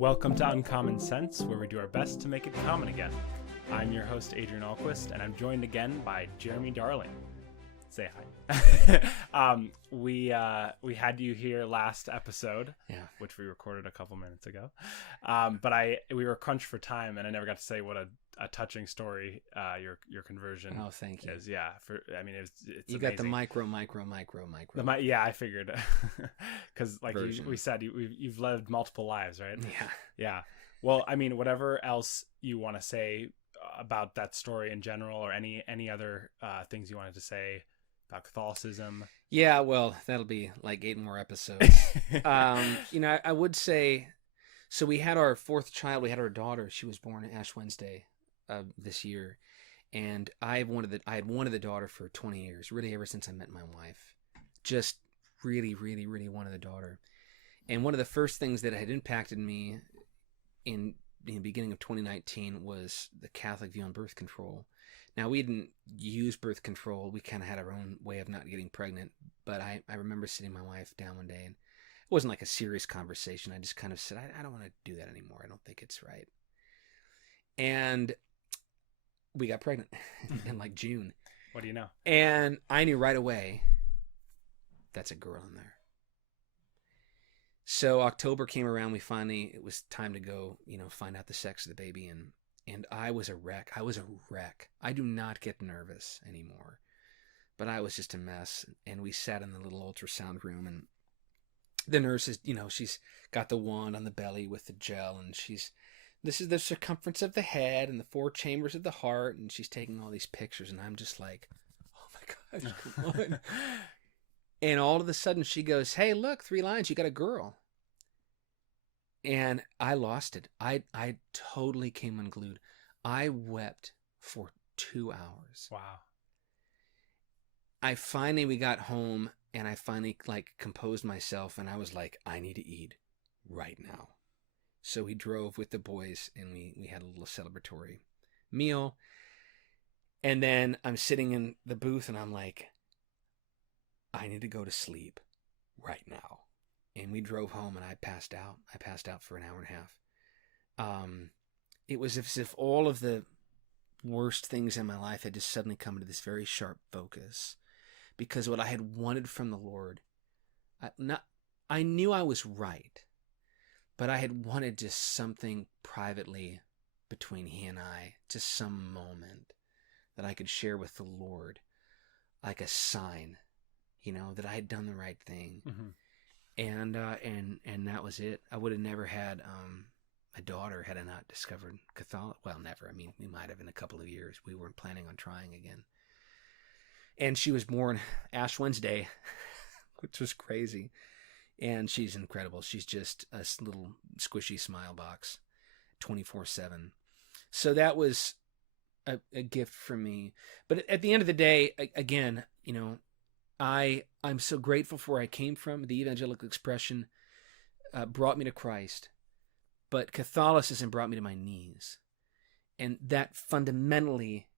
Welcome to Uncommon Sense, where we do our best to make it common again. I'm your host, Adrian Alquist, and I'm joined again by Jeromy Darling. Say hi. We had you here last episode, which we recorded a couple minutes ago. But we were crunched for time, and I never got to say what a touching story your conversion. Oh, thank you. Is. Yeah, it's you amazing. Got the micro. I figured because we said you've lived multiple lives, right? Yeah. Well, I mean, whatever else you want to say about that story in general, or any other things you wanted to say about Catholicism. Yeah, well, that'll be like 8 more episodes. I would say, so we had our 4th child. We had our daughter. She was born Ash Wednesday this year, and I had wanted the daughter for 20 years, really ever since I met my wife. Just really, really, really wanted the daughter. And one of the first things that had impacted me in the beginning of 2019 was the Catholic view on birth control. Now, we didn't use birth control. We kind of had our own way of not getting pregnant. But I remember sitting my wife down one day, and it wasn't like a serious conversation. I just kind of said, I don't want to do that anymore. I don't think it's right. And we got pregnant in like June. What do you know? And I knew right away, that's a girl in there. So October came around. It was time to go, find out the sex of the baby. And I was a wreck. I do not get nervous anymore, but I was just a mess. And we sat in the little ultrasound room, and the nurse is, she's got the wand on the belly with the gel, and this is the circumference of the head and the 4 chambers of the heart. And she's taking all these pictures, and I'm just like, oh my gosh, come on. And all of a sudden she goes, hey, look, 3 lines, you got a girl. And I lost it. I totally came unglued. I wept for 2 hours. Wow. We got home, and I finally composed myself, and I was like, I need to eat right now. So we drove with the boys, and we had a little celebratory meal. And then I'm sitting in the booth, and I'm like, I need to go to sleep right now. And we drove home, and I passed out. I passed out for an hour and a half. It was as if all of the worst things in my life had just suddenly come into this very sharp focus. Because what I had wanted from the Lord, I knew I was right, but I had wanted just something privately between He and I, just some moment that I could share with the Lord, like a sign, that I had done the right thing. Mm-hmm. And that was it. I would have never had a daughter had I not discovered Catholic. Well, never. I mean, we might have in a couple of years. We weren't planning on trying again. And she was born Ash Wednesday, which was crazy. And she's incredible. She's just a little squishy smile box, 24/7. So that was a gift for me. But at the end of the day, again, I'm so grateful for where I came from. The evangelical expression brought me to Christ, but Catholicism brought me to my knees. And that fundamentally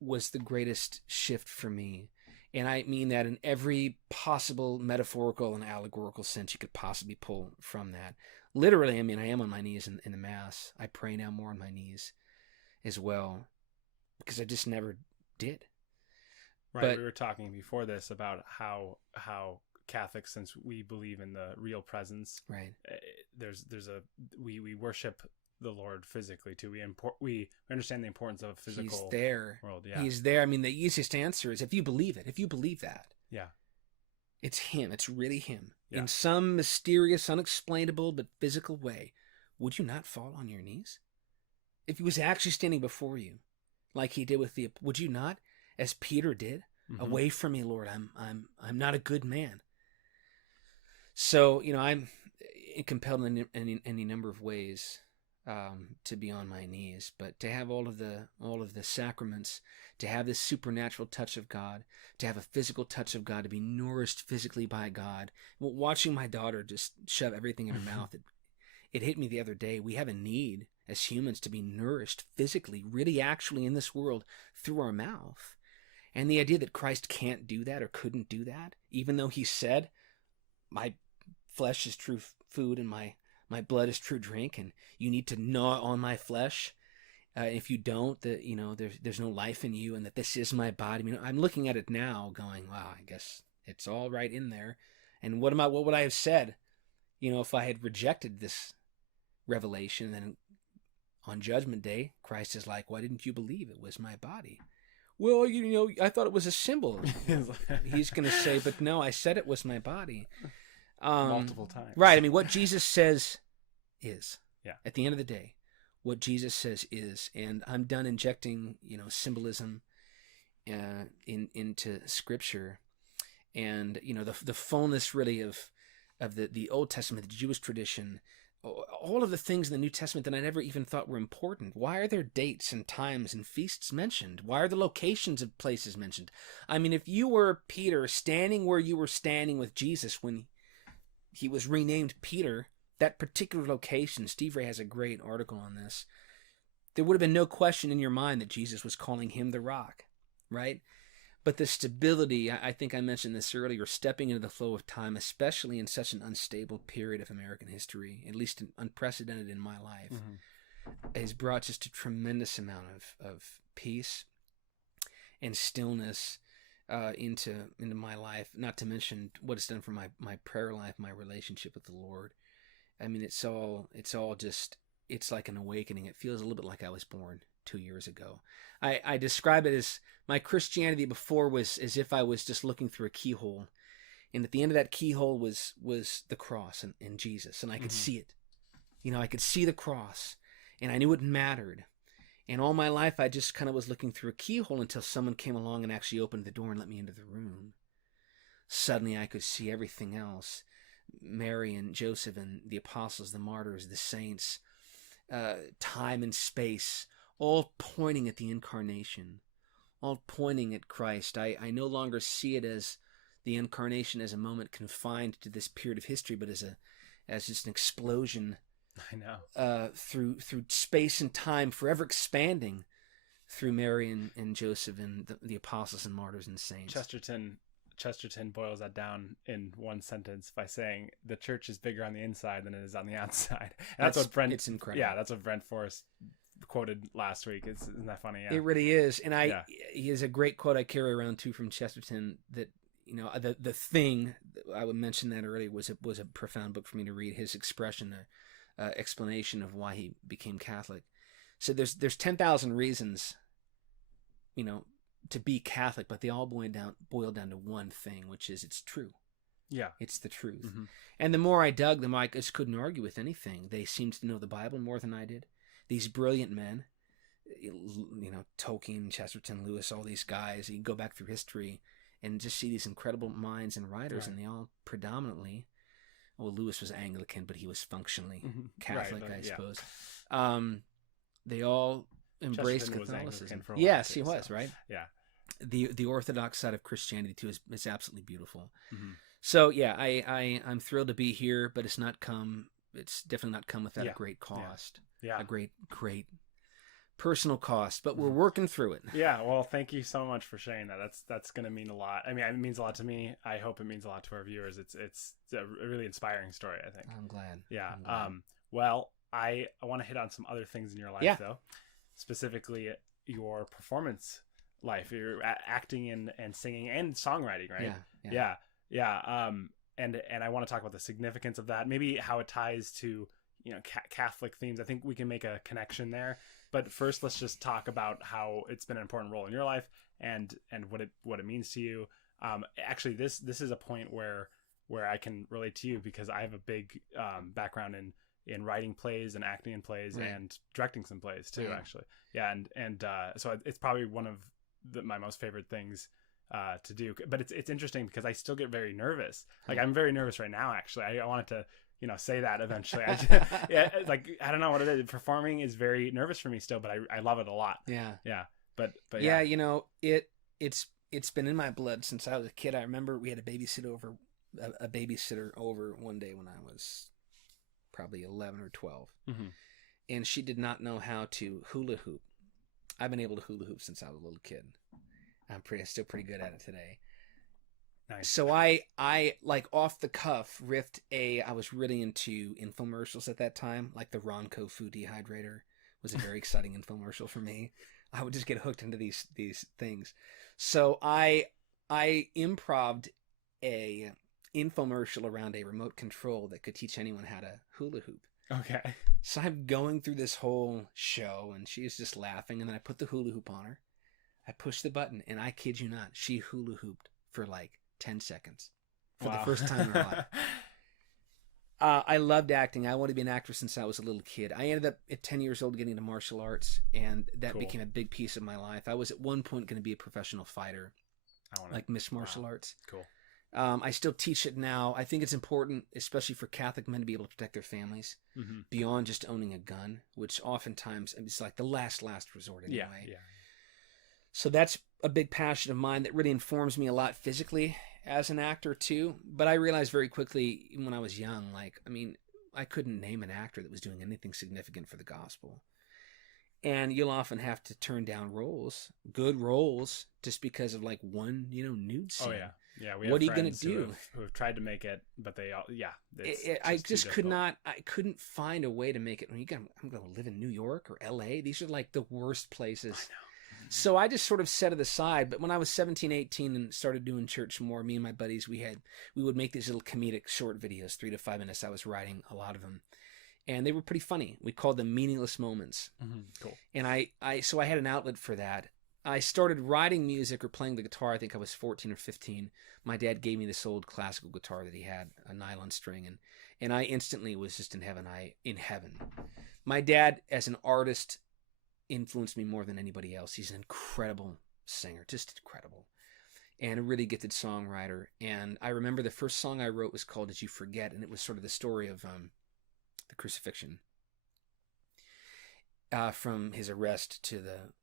was the greatest shift for me. And I mean that in every possible metaphorical and allegorical sense you could possibly pull from that. Literally, I mean, I am on my knees in the Mass. I pray now more on my knees as well, because I just never did. Right, but we were talking before this about how Catholics, since we believe in the real presence, right? We worship the Lord physically too. We understand the importance of a physical. He's there. World. Yeah, He's there. I mean, the easiest answer is if you believe it. If you believe that, yeah, it's Him. It's really Him yeah. In some mysterious, unexplainable but physical way. Would you not fall on your knees if He was actually standing before you, like He did with the? Would you not? As Peter did, mm-hmm. Away from me, Lord, I'm not a good man. So I'm compelled in any number of ways to be on my knees, but to have all of the sacraments, to have this supernatural touch of God, to have a physical touch of God, to be nourished physically by God. Watching my daughter just shove everything in her mouth, it hit me the other day. We have a need as humans to be nourished physically, really actually in this world through our mouth. And the idea that Christ can't do that or couldn't do that, even though he said, my flesh is true food and my blood is true drink, and you need to gnaw on my flesh. If you don't, there's no life in you, and that this is my body. I mean, I'm looking at it now going, wow, I guess it's all right in there. And what would I have said, if I had rejected this revelation? Then on Judgment Day, Christ is like, why didn't you believe it was my body? Well, I thought it was a symbol. He's going to say, but no, I said it was my body. Multiple times. Right. I mean, what Jesus says is. Yeah. At the end of the day, what Jesus says is. And I'm done injecting, symbolism into Scripture. And, the fullness really of the Old Testament, the Jewish tradition, all of the things in the New Testament that I never even thought were important. Why are there dates and times and feasts mentioned? Why are the locations of places mentioned? I mean, if you were Peter standing where you were standing with Jesus when he was renamed Peter, that particular location, Steve Ray has a great article on this, there would have been no question in your mind that Jesus was calling him the rock, right? But the stability, I think I mentioned this earlier, stepping into the flow of time, especially in such an unstable period of American history, at least unprecedented in my life, has brought just a tremendous amount of peace and stillness into my life, not to mention what it's done for my prayer life, my relationship with the Lord. I mean, it's like an awakening. It feels a little bit like I was born 2 years ago. I describe it as my Christianity before was as if I was just looking through a keyhole, and at the end of that keyhole was the cross and Jesus, and I could see it. I could see the cross, and I knew it mattered. And all my life I just kind of was looking through a keyhole until someone came along and actually opened the door and let me into the room. Suddenly I could see everything else. Mary and Joseph and the apostles, the martyrs, the saints, time and space, all pointing at the incarnation, all pointing at Christ. I no longer see it as the incarnation as a moment confined to this period of history, but as just an explosion. I know. Through space and time, forever expanding through Mary and Joseph and the apostles and martyrs and saints. Chesterton boils that down in one sentence by saying the church is bigger on the inside than it is on the outside. And that's what Brent. It's incredible. Yeah, that's what Brent Forrest quoted last week. Isn't that funny? Yeah. It really is. And he has a great quote I carry around too from Chesterton that, the thing, I would mention that earlier, was a profound book for me to read. His expression, explanation of why he became Catholic. So there's 10,000 reasons, to be Catholic, but they all boil down to one thing, which is it's true. Yeah. It's the truth. And the more I dug, the more I just couldn't argue with anything. They seemed to know the Bible more than I did. These brilliant men, Tolkien, Chesterton, Lewis, all these guys, you go back through history and just see these incredible minds and writers, right. And they all predominantly, Lewis was Anglican, but he was functionally Catholic, right, I suppose. Yeah. They all embraced Catholicism. Yes, he was, right? Yeah. The Orthodox side of Christianity too is absolutely beautiful. So yeah, I'm thrilled to be here, but it's definitely not come without a great cost. Yeah. A great personal cost, but we're working through it. Yeah. Well, thank you so much for sharing that. That's going to mean a lot. I mean, it means a lot to me. I hope it means a lot to our viewers. It's a really inspiring story, I think. I'm glad. Yeah. Well, I want to hit on some other things in your life though. Specifically your performance life, your acting and singing and songwriting, right? Yeah. And I want to talk about the significance of that, maybe how it ties to, Catholic themes. I think we can make a connection there, but first let's just talk about how it's been an important role in your life and what it means to you. Actually, this is a point where I can relate to you because I have a big background in writing plays and acting in plays and directing some plays too, actually. Yeah. And so it's probably one of my most favorite things to do, but it's interesting because I still get very nervous. Like I'm very nervous right now, actually. I wanted to, say that eventually. I don't know what it is. Performing is very nervous for me still, but I love it a lot. Yeah. Yeah. But yeah, it's been in my blood since I was a kid. I remember we had a babysitter over one day when I was probably 11 or 12. And she did not know how to hula hoop. I've been able to hula hoop since I was a little kid. I'm still pretty good at it today. Nice. So I like off the cuff riffed I was really into infomercials at that time, like the Ronco food dehydrator was a very exciting infomercial for me. I would just get hooked into these things. So I improv'd a infomercial around a remote control that could teach anyone how to hula hoop. Okay. So I'm going through this whole show and she's just laughing, and then I put the hula hoop on her. I pushed the button, and I kid you not, she hula hooped for like 10 seconds for the first time in her life. I loved acting. I wanted to be an actor since I was a little kid. I ended up at 10 years old getting into martial arts, and that became a big piece of my life. I was at one point going to be a professional fighter, like Miss Martial Arts. Cool. I still teach it now. I think it's important, especially for Catholic men, to be able to protect their families beyond just owning a gun, which oftentimes it's like the last resort anyway. Yeah. So that's a big passion of mine that really informs me a lot physically as an actor too. But I realized very quickly when I was young, I couldn't name an actor that was doing anything significant for the gospel. And you'll often have to turn down roles, good roles, just because of like one, nude scene. Oh yeah. Yeah, what are you going to do? Who have tried to make it, but they all, I just could not. I couldn't find a way to make it. I'm going to live in New York or L.A. These are like the worst places. I know. So I just sort of set it aside. But when I was 17, 18 and started doing church more, me and my buddies, we would make these little comedic short videos, 3 to 5 minutes. I was writing a lot of them, and they were pretty funny. We called them meaningless moments. Cool. And so I had an outlet for that. I started writing music or playing the guitar. I think I was 14 or 15. My dad gave me this old classical guitar that he had, a nylon string, and I instantly was just in heaven. My dad, as an artist, influenced me more than anybody else. He's an incredible singer, just incredible, and a really gifted songwriter. And I remember the first song I wrote was called "Did You Forget?" and it was sort of the story of the crucifixion. From his arrest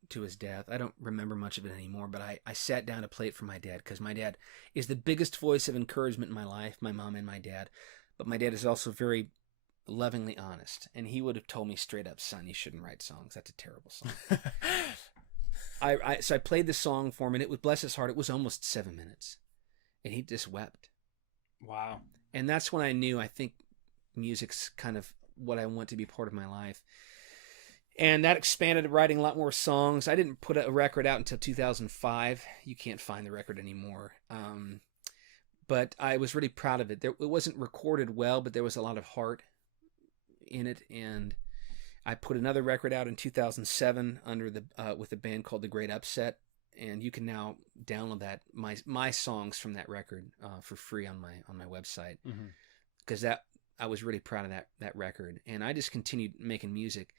to his death. I don't remember much of it anymore, but I sat down to play it for my dad because my dad is the biggest voice of encouragement in my life, my mom and my dad. But my dad is also very lovingly honest, and he would have told me straight up, "Son, you shouldn't write songs. That's a terrible song." So I played the song for him, and it was, bless his heart, it was almost 7 minutes, and he just wept. Wow. And that's when I knew, I think music's kind of what I want to be part of my life. And that expanded to writing a lot more songs. I didn't put a record out until 2005. You can't find the record anymore. But I was really proud of it. It wasn't recorded well, but there was a lot of heart in it. And I put another record out in 2007 with a band called The Great Upset. And you can now download that my songs from that record for free on my website. Because I was really proud of that record. And I just continued making music.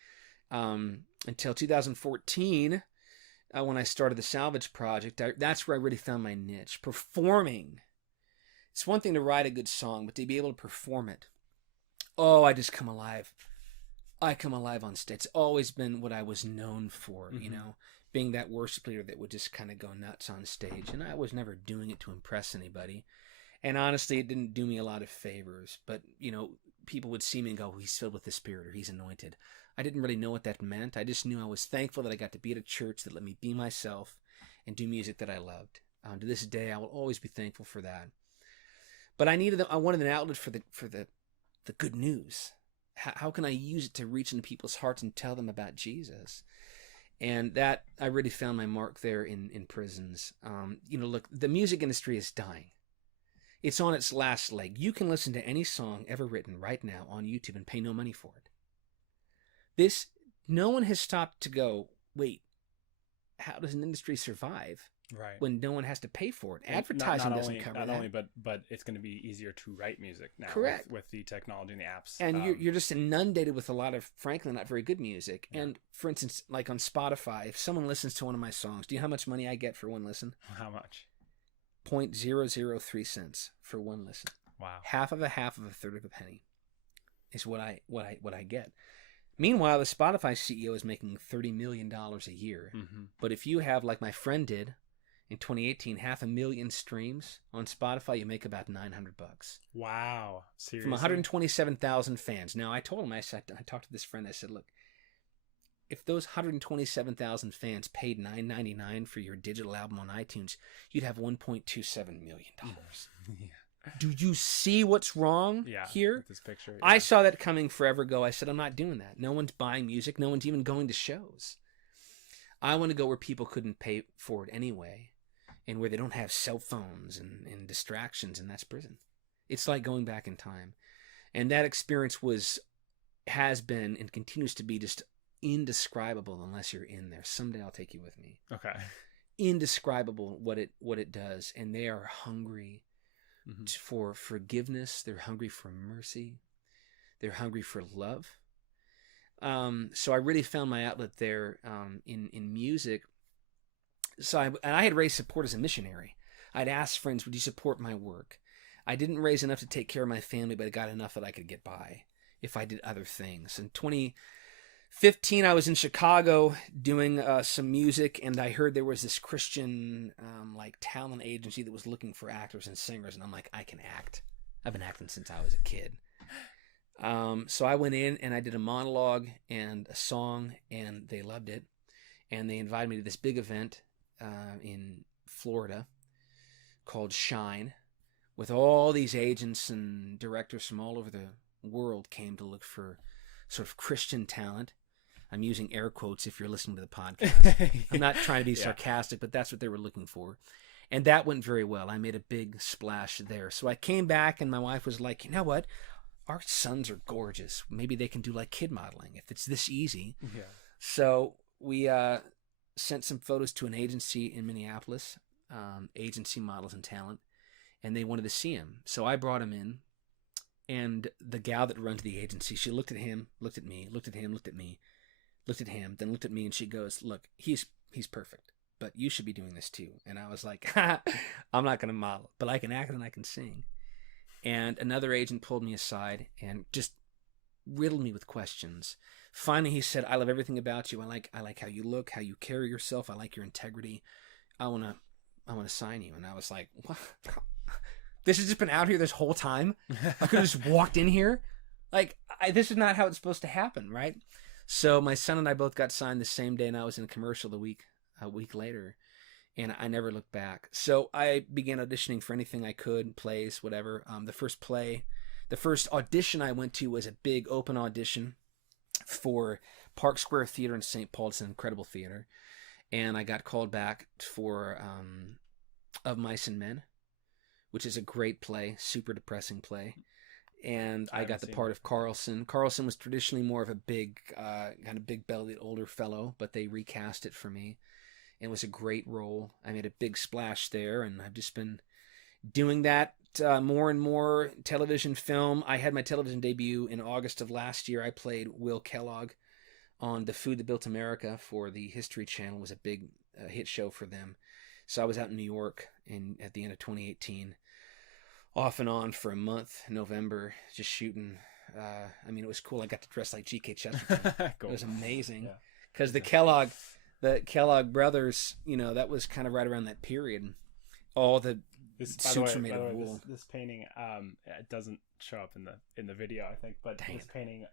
Until 2014, when I started the Salvage Project. That's where I really found my niche. Performing. It's one thing to write a good song, but to be able to perform it. Oh, I just come alive. I come alive on stage. It's always been what I was known for, being that worship leader that would just kind of go nuts on stage. And I was never doing it to impress anybody. And honestly, it didn't do me a lot of favors. But, people would see me and go, "He's filled with the Spirit," or "He's anointed." I didn't really know what that meant. I just knew I was thankful that I got to be at a church that let me be myself and do music that I loved. To this day, I will always be thankful for that. But I wanted an outlet for the good news. How can I use it to reach into people's hearts and tell them about Jesus? And that I really found my mark there in prisons. Look, the music industry is dying. It's on its last leg. You can listen to any song ever written right now on YouTube and pay no money for it. No one has stopped to go, wait, how does an industry survive when no one has to pay for it? Advertising doesn't cover that. Not only, but it's going to be easier to write music now. Correct. With the technology and the apps. And you're just inundated with a lot of, frankly, not very good music. Yeah. And for instance, like on Spotify, if someone listens to one of my songs, do you know how much money I get for one listen? How much? 0.003 cents for one listen. Wow. Half of a third of a penny is what I get. Meanwhile, the Spotify CEO is making $30 million a year. But if you have, like my friend did in 2018, 500,000 streams on Spotify, you make about $900. Wow. Seriously? From 127,000 fans. Now, I told him, I talked to this friend, I said, look, if those 127,000 fans paid $9.99 for your digital album on iTunes, you'd have $1.27 million. Yeah. Do you see what's wrong here? With this picture. I saw that coming forever ago. I said, I'm not doing that. No one's buying music. No one's even going to shows. I want to go where people couldn't pay for it anyway, and where they don't have cell phones and distractions, and that's prison. It's like going back in time. And that experience has been and continues to be just indescribable unless you're in there. Someday I'll take you with me. Okay. Indescribable what it does. And they are hungry for forgiveness. They're hungry for mercy. They're hungry for love. So I really found my outlet there in music. So I had raised support as a missionary. I'd asked friends, would you support my work? I didn't raise enough to take care of my family, but I got enough that I could get by if I did other things. In 2015, I was in Chicago doing some music, and I heard there was this Christian talent agency that was looking for actors and singers, and I'm like, I can act. I've been acting since I was a kid. So I went in and I did a monologue and a song, and they loved it. And they invited me to this big event in Florida called Shine, with all these agents and directors from all over the world came to look for sort of Christian talent. I'm using air quotes if you're listening to the podcast. I'm not trying to be sarcastic, but that's what they were looking for. And that went very well. I made a big splash there. So I came back, and my wife was like, you know what? Our sons are gorgeous. Maybe they can do like kid modeling if it's this easy. Yeah. So we sent some photos to an agency in Minneapolis, Agency Models and Talent, and they wanted to see him. So I brought him in, and the gal that runs the agency, she looked at him, looked at me, looked at him, looked at me, looked at him, then looked at me, and she goes, look, he's perfect, but you should be doing this too. And I was like, I'm not going to model, but I can act and I can sing. And another agent pulled me aside and just riddled me with questions. Finally, he said, I love everything about you. I like how you look, how you carry yourself. I like your integrity. I want to sign you. And I was like, what? This has just been out here this whole time? I could have just walked in here? This is not how it's supposed to happen, right? So my son and I both got signed the same day, and I was in a commercial a week later, and I never looked back. So I began auditioning for anything I could, plays, whatever. The first audition I went to was a big open audition for Park Square Theater in St. Paul. It's an incredible theater. And I got called back for Of Mice and Men, which is a great play, super depressing play. And I got the part of Carlson. Carlson was traditionally more of a big, kind of big-bellied older fellow, but they recast it for me. It was a great role. I made a big splash there, and I've just been doing that more and more. Television, film. I had my television debut in August of last year. I played Will Kellogg on The Food That Built America for the History Channel. It was a big hit show for them. So I was out in New York at the end of 2018, off and on for a month, November, just shooting. It was cool. I got to dress like G.K. Chesterton. Cool. It was amazing. Because the Kellogg brothers, that was kind of right around that period. All the suits were made of wool. This painting, it doesn't show up in the video, I think, but this painting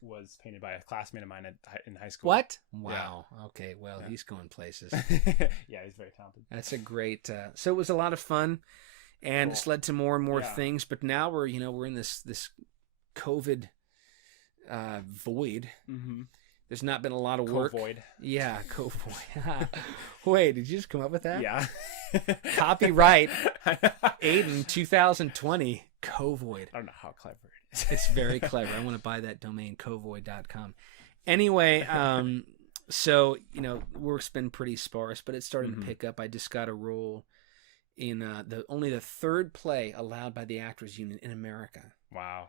was painted by a classmate of mine in high school. What? Wow. Yeah. Okay. Well, he's going places. Yeah, he's very talented. That's a great. So it was a lot of fun, and it's led to more and more things. But now we're in this COVID void. Mm-hmm. There's not been a lot of work. Co-void. Yeah, co-void. Wait, did you just come up with that? Yeah. Copyright. Aiden 2020. Co-void. I don't know how clever it is. It's very clever. I want to buy that domain, covoid.com. Anyway, so, work's been pretty sparse, but it's starting to pick up. I just got a role in only the third play allowed by the Actors Union in America. Wow.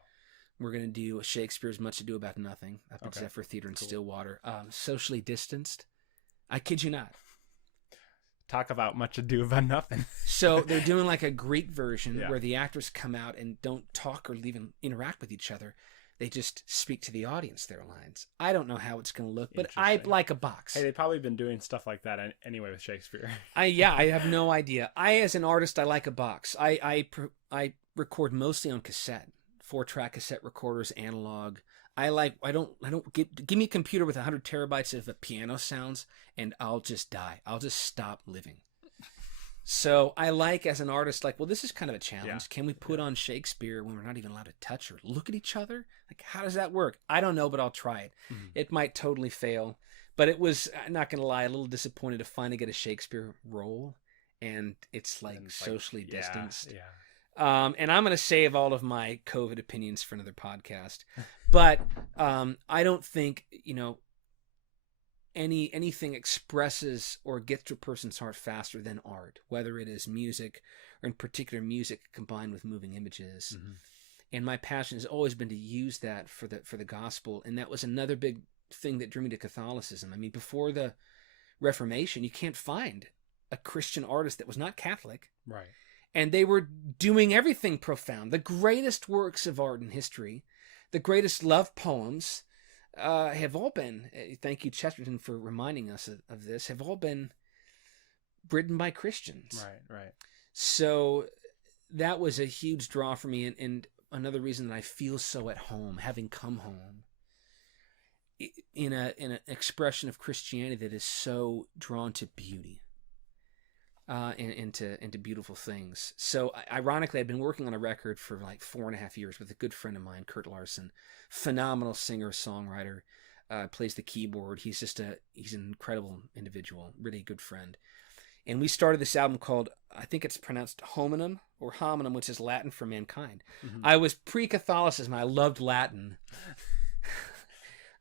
We're going to do Shakespeare's Much Ado About Nothing up at Zephyr Theater in Stillwater. Socially distanced. I kid you not. Talk about Much Ado About Nothing. So they're doing like a Greek version where the actors come out and don't talk or even interact with each other. They just speak to the audience their lines. I don't know how it's going to look, but I like a box. Hey, they've probably been doing stuff like that anyway with Shakespeare. I have no idea. As an artist, I like a box. I record mostly on cassette. 4-track cassette recorders, analog. I don't give me a computer with 100 terabytes of piano sounds and I'll just die. I'll just stop living. So I like, as an artist, like, well, this is kind of a challenge. Yeah. Can we put on Shakespeare when we're not even allowed to touch or look at each other? Like, how does that work? I don't know, but I'll try it. Mhm. It might totally fail, but it was, I'm not going to lie, a little disappointed to finally get a Shakespeare role, and it's like And it's socially distanced. Yeah. And I'm going to save all of my COVID opinions for another podcast. But I don't think, anything expresses or gets to a person's heart faster than art, whether it is music, or in particular music combined with moving images. Mhm. And my passion has always been to use that for the gospel. And that was another big thing that drew me to Catholicism. I mean, before the Reformation, you can't find a Christian artist that was not Catholic. Right. And they were doing everything profound. The greatest works of art in history, the greatest love poems, have all been, thank you, Chesterton, for reminding us of this, have all been written by Christians. Right. So that was a huge draw for me, and another reason that I feel so at home, having come home in an expression of Christianity that is so drawn to beauty. Into beautiful things. So ironically, I've been working on a record for like 4.5 years with a good friend of mine, Kurt Larson, phenomenal singer, songwriter, plays the keyboard. He's an incredible individual, really good friend. And we started this album called, I think it's pronounced hominum or hominum, which is Latin for mankind. Mhm. I was pre-Catholicism. I loved Latin.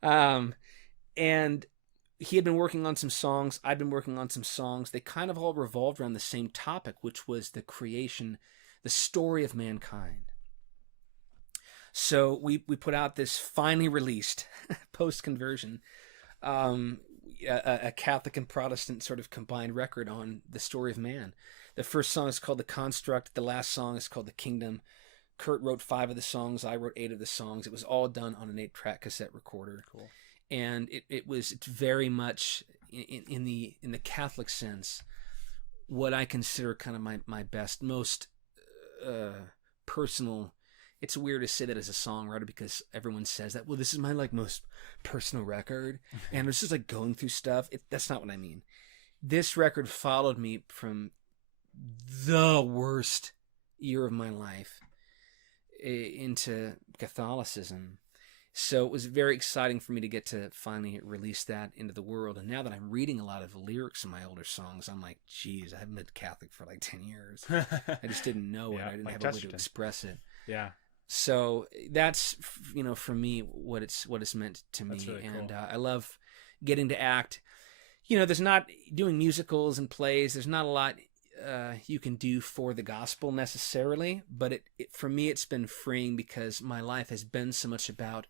And he had been working on some songs. I'd been working on some songs. They kind of all revolved around the same topic, which was the creation, the story of mankind. So we put out this finally released post-conversion, a Catholic and Protestant sort of combined record on the story of man. The first song is called The Construct. The last song is called The Kingdom. Kurt wrote 5 of the songs. I wrote 8 of the songs. It was all done on an 8-track cassette recorder. Cool. And it's very much in the Catholic sense what I consider kind of my best, most personal. It's weird to say that as a songwriter because everyone says that. Well, this is my like most personal record, and it's just like going through stuff. That's not what I mean. This record followed me from the worst year of my life into Catholicism. So it was very exciting for me to get to finally release that into the world. And now that I'm reading a lot of the lyrics in my older songs, I'm like, geez, I haven't been Catholic for like 10 years. I just didn't know it. I didn't like have a way Chesterton. to express it. Yeah. So that's, for me, what it's meant to me. That's really cool. And I love getting to act. There's not doing musicals and plays. There's not a lot you can do for the gospel necessarily. But for me, it's been freeing because my life has been so much about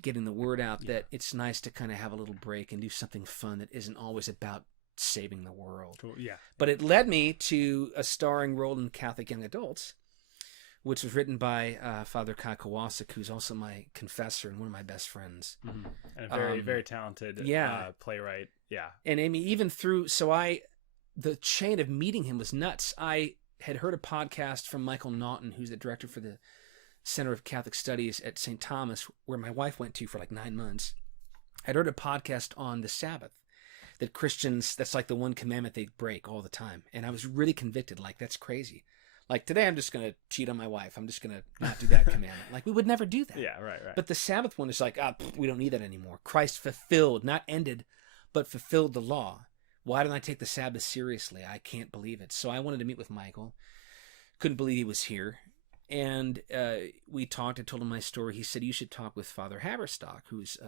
getting the word out that it's nice to kind of have a little break and do something fun that isn't always about saving the world. Cool. Yeah. But it led me to a starring role in Catholic Young Adults, which was written by Father Kai Kowalczyk, who's also my confessor and one of my best friends. Mm-hmm. And a very, very talented playwright. Yeah. And Amy, even through, the chain of meeting him was nuts. I had heard a podcast from Michael Naughton, who's the director for the Center of Catholic Studies at St. Thomas, where my wife went to for like 9 months. I'd heard a podcast on the Sabbath, that Christians, that's like the one commandment they break all the time. And I was really convicted, like, that's crazy. Like, today I'm just going to cheat on my wife. I'm just going to not do that commandment. Like, we would never do that. Yeah, right. But the Sabbath one is like, we don't need that anymore. Christ fulfilled, not ended, but fulfilled the law. Why don't I take the Sabbath seriously? I can't believe it. So I wanted to meet with Michael. Couldn't believe he was here. And we talked. I told him my story. He said, you should talk with Father Haberstock, who's,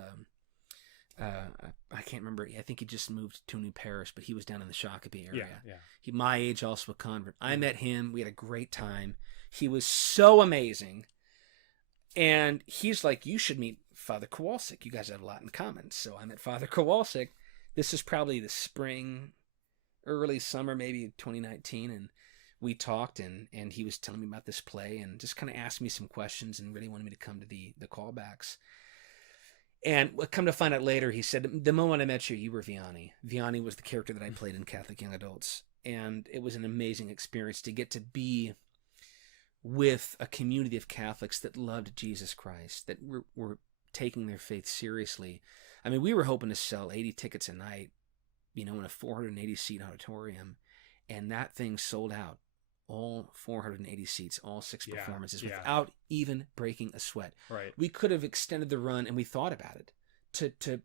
I can't remember. I think he just moved to a new parish, but he was down in the Shakopee area. Yeah. He, my age, also a convert. I met him. We had a great time. He was so amazing. And he's like, you should meet Father Kowalczyk. You guys have a lot in common. So I met Father Kowalczyk. This is probably the spring, early summer, maybe 2019. And we talked, and he was telling me about this play and just kind of asked me some questions and really wanted me to come to the callbacks. And come to find out later, he said, the moment I met you, you were Vianney. Vianney was the character that I played in Catholic Young Adults. And it was an amazing experience to get to be with a community of Catholics that loved Jesus Christ, that were taking their faith seriously. I mean, we were hoping to sell 80 tickets a night, in a 480-seat auditorium, and that thing sold out. All 480 seats, all 6 performances, without even breaking a sweat. Right. We could have extended the run, and we thought about it, to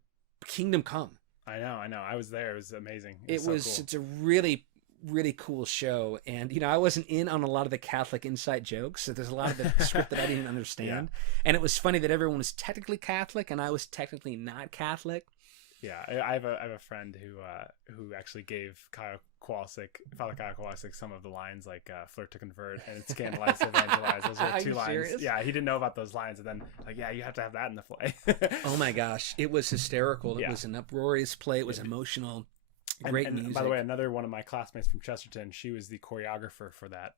Kingdom Come. I know. I was there. It was amazing. It's cool. a really, really cool show. And, I wasn't in on a lot of the Catholic inside jokes. So there's a lot of the script that I didn't understand. And it was funny that everyone was technically Catholic and I was technically not Catholic. Yeah. I have a friend who actually gave Father Kyle Kowalczyk some of the lines, like flirt to convert and scandalize to evangelize. Those are 2 lines. Serious? Yeah. He didn't know about those lines. And then you have to have that in the play. Oh my gosh. It was hysterical. It was an uproarious play. It was emotional. Great music. By the way, another one of my classmates from Chesterton, she was the choreographer for that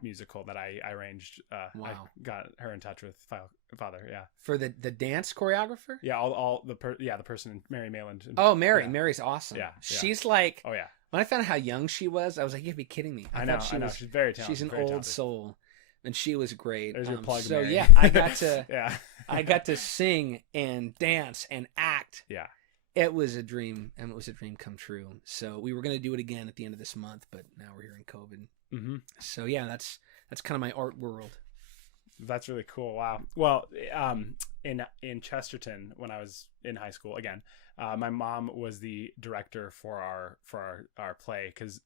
musical that I arranged. Wow. I got her in touch with Father. Yeah. For the dance choreographer? Yeah. The person, Mary Mayland. Oh, Mary. Yeah. Mary's awesome. Yeah. She's like, oh yeah. When I found out how young she was, I was like, you gotta be kidding me. I know. She's very talented. She's an old soul. And she was great. There's your plug, so Mary. Yeah, I got to, I got to sing and dance and act. Yeah. It was a dream, and it was a dream come true. So we were going to do it again at the end of this month, but now we're here in COVID. Mm-hmm. So yeah, that's kind of my art world. That's really cool. Wow. Well, in Chesterton, when I was in high school, again, my mom was the director for our play because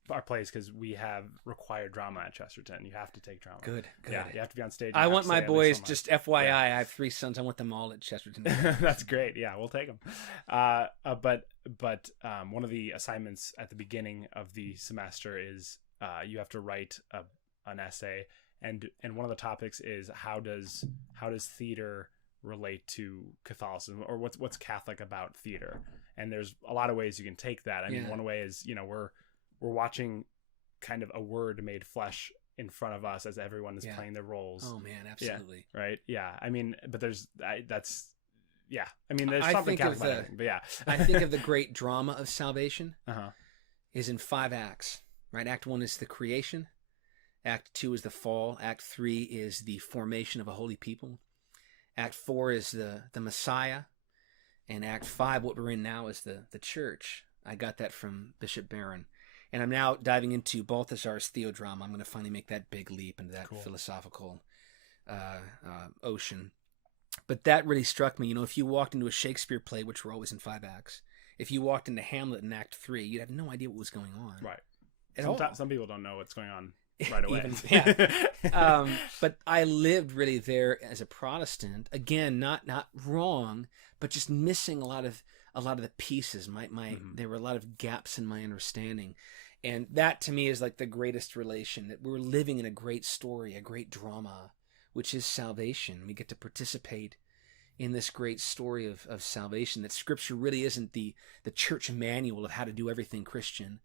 we have required drama at Chesterton. You have to take drama. Good. Yeah, you have to be on stage. I want my boys, just FYI, I have 3 sons. I want them all at Chesterton. That's great. Yeah, we'll take them. But one of the assignments at the beginning of the semester is you have to write an essay, and one of the topics is how does theater relate to Catholicism, or what's Catholic about theater? And there's a lot of ways you can take that. I mean, one way is we're watching kind of a word made flesh in front of us as everyone is playing their roles. Oh man, absolutely. Yeah, right. Yeah. I mean, but there's that's. Yeah, I mean, there's something Catholic about everything, but yeah. I think of the great drama of salvation Uh-huh. is in 5 acts, right? Act 1 is the creation. Act 2 is the fall. Act 3 is the formation of a holy people. Act 4 is the Messiah. And Act 5, what we're in now, is the church. I got that from Bishop Barron. And I'm now diving into Balthazar's theodrama. I'm going to finally make that big leap into that philosophical ocean. But that really struck me. If you walked into a Shakespeare play, which were always in 5 acts, if you walked into Hamlet in Act 3, you'd have no idea what was going on. Right. Some people don't know what's going on right away. But I lived really there as a Protestant. Again, not wrong, but just missing a lot of the pieces. There were a lot of gaps in my understanding. And that to me is like the greatest relation, that we're living in a great story, a great drama, which is salvation. We get to participate in this great story of salvation, that Scripture really isn't the church manual of how to do everything Christian,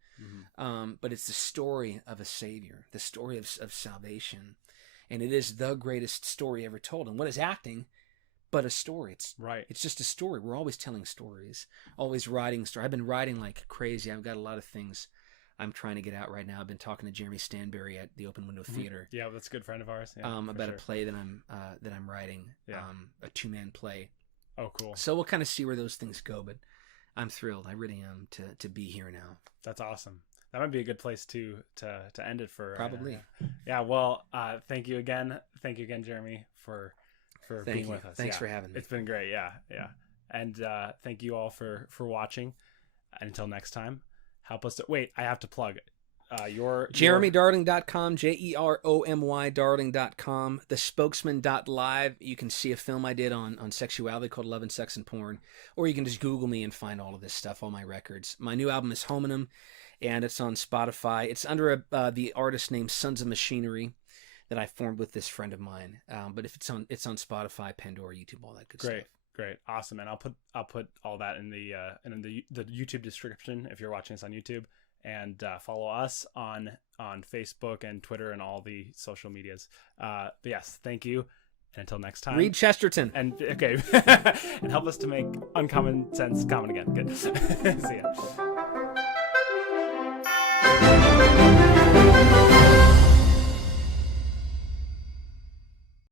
but it's the story of a Savior, the story of salvation. And it is the greatest story ever told. And what is acting but a story? It's just a story. We're always telling stories, always writing stories. I've been writing like crazy. I've got a lot of things I'm trying to get out right now. I've been talking to Jeremy Stanberry at the Open Window Theater. Yeah, that's a good friend of ours. Yeah, about a play that I'm writing. Yeah. A 2-man play. Oh, cool. So we'll kind of see where those things go, but I'm thrilled. I really am to be here now. That's awesome. That might be a good place to end it for. Probably. Yeah. Well, thank you again. Thank you again, Jeremy, for being with us. Thanks for having me. It's been great. Yeah. And thank you all for watching. Until next time. Help us to wait. I have to plug your JeromyDarling.com, JEROMY Darling.com, thespokesman.live. You can see a film I did on sexuality called Love and Sex and Porn, or you can just Google me and find all of this stuff, all my records. My new album is Hominum, and it's on Spotify. It's under the artist named Sons of Machinery that I formed with this friend of mine. But if it's on Spotify, Pandora, YouTube, all that good stuff. Great, awesome, and I'll put all that in the YouTube description if you're watching us on YouTube, and follow us on Facebook and Twitter and all the social medias. But yes, thank you, and until next time. Read Chesterton, and and help us to make uncommon sense common again. Good. See ya.